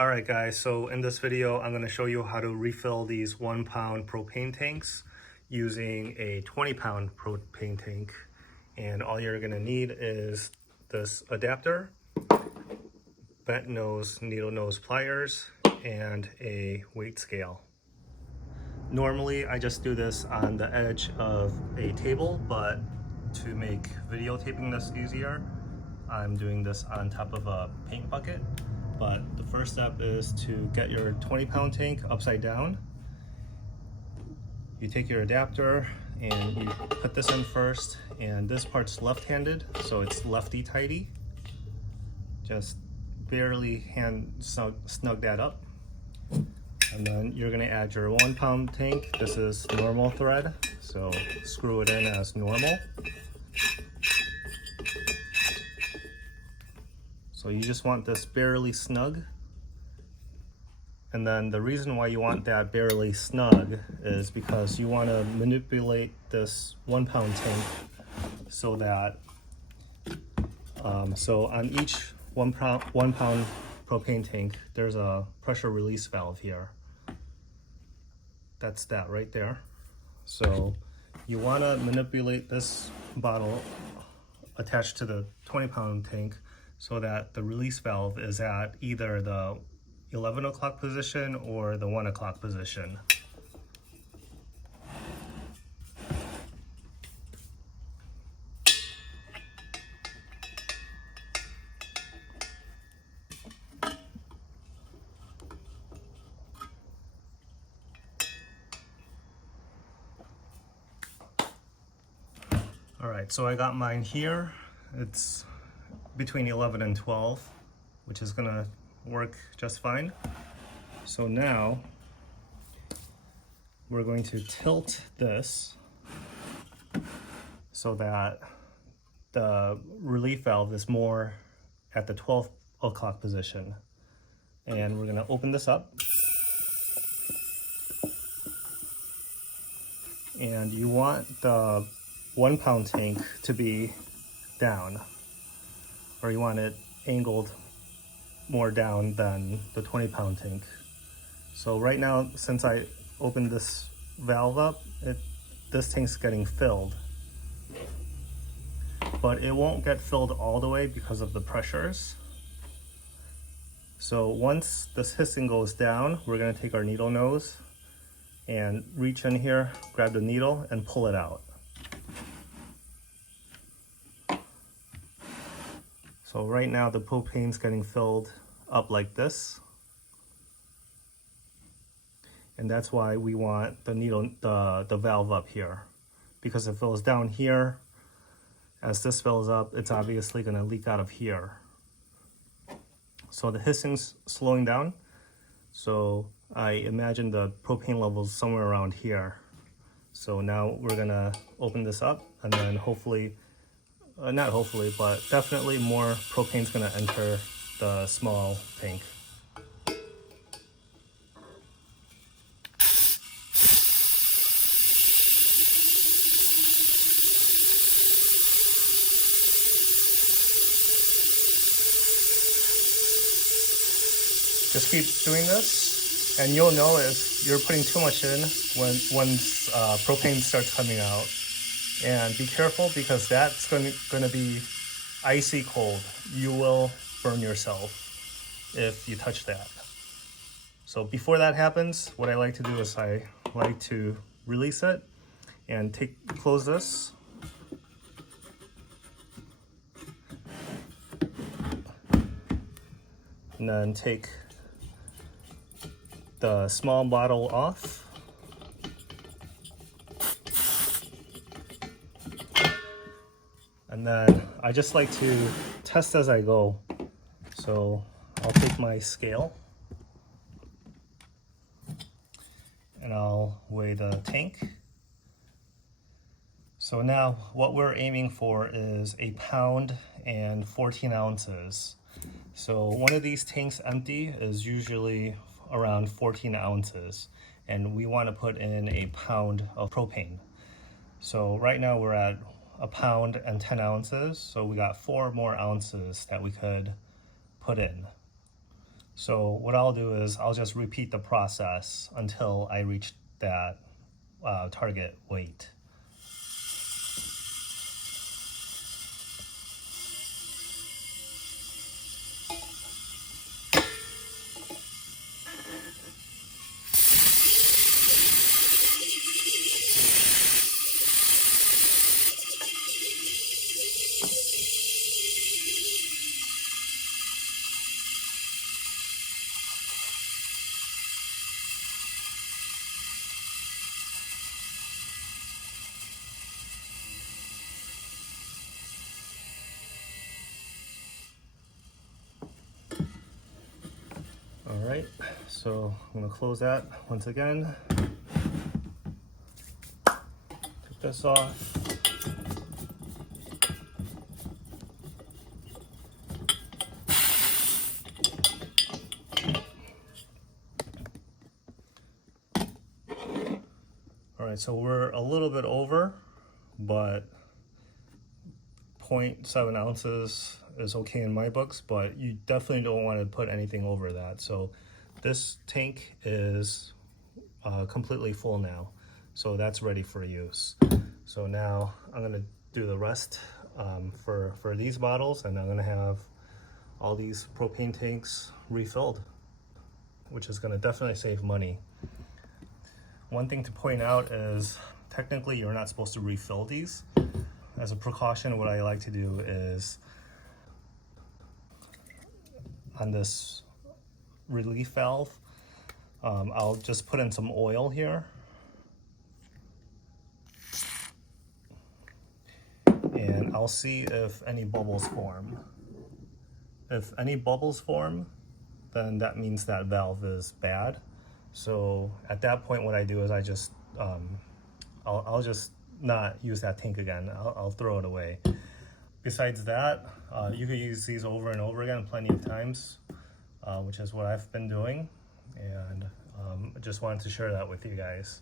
Alright guys, so in this video I'm going to show you how to refill these 1-pound propane tanks using a 20-pound propane tank. And all you're going to need is this adapter, bent nose, needle nose pliers, and a weight scale. Normally I just do this on the edge of a table, but to make videotaping this easier, I'm doing this on top of a paint bucket. But the first step is to get your 20-pound tank upside down. You take your adapter and you put this in first, and this part's left-handed, so it's lefty-tighty. Just barely hand snug that up. And then you're gonna add your 1-pound tank. This is normal thread, so screw it in as normal. So you just want this barely snug. And then the reason why you want that barely snug is because you want to manipulate this 1-pound tank so that, so on each 1-pound propane tank, there's a pressure release valve here. That's that right there. So you want to manipulate this bottle attached to the 20-pound tank so that the release valve is at either the 11 o'clock position or the 1 o'clock position. All right, so I got mine here. It's between 11 and 12, which is gonna work just fine. So now we're going to tilt this so that the relief valve is more at the 12 o'clock position. And we're gonna open this up. And you want the 1-pound tank to be down, or you want it angled more down than the 20-pound tank. So right now, since I opened this valve up, this tank's getting filled. But it won't get filled all the way because of the pressures. So once this hissing goes down, we're gonna take our needle nose and reach in here, grab the needle, and pull it out. So right now the propane's getting filled up like this. And that's why we want the needle, the valve up here. Because if it goes down here, as this fills up, it's obviously gonna leak out of here. So the hissing's slowing down. So I imagine the propane level's somewhere around here. So now we're gonna open this up, and then hopefully, not hopefully, but definitely more propane's gonna enter the small tank. Just keep doing this, and you'll know if you're putting too much in once propane starts coming out. And be careful, because that's going to be icy cold. You will burn yourself if you touch that. So before that happens, what I like to do is I like to release it and close this. And then take the small bottle off. And then I just like to test as I go. So I'll take my scale and I'll weigh the tank. So now what we're aiming for is 1 pound and 14 ounces. So one of these tanks empty is usually around 14 ounces, and we want to put in 1 pound of propane. So right now we're at 1 pound and 10 ounces, so we got 4 more ounces that we could put in. So what I'll do is I'll just repeat the process until I reach that target weight. All right, so I'm gonna close that once again. Take this off. All right, so we're a little bit over, but 0.7 ounces is okay in my books, but you definitely don't want to put anything over that. So this tank is completely full now, so that's ready for use. So now I'm gonna do the rest for these bottles, and I'm gonna have all these propane tanks refilled, which is gonna definitely save money. One thing to point out is technically you're not supposed to refill these. As a precaution, what I like to do is on this relief valve, I'll just put in some oil here. And I'll see if any bubbles form. If any bubbles form, then that means that valve is bad. So at that point, what I do is I just, I'll just not use that tank again. I'll throw it away. Besides that, you could use these over and over again plenty of times, which is what I've been doing. And I just wanted to share that with you guys.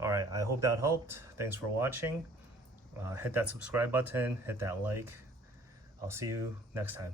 All right, I hope that helped. Thanks for watching. Hit that subscribe button, hit that like. I'll see you next time.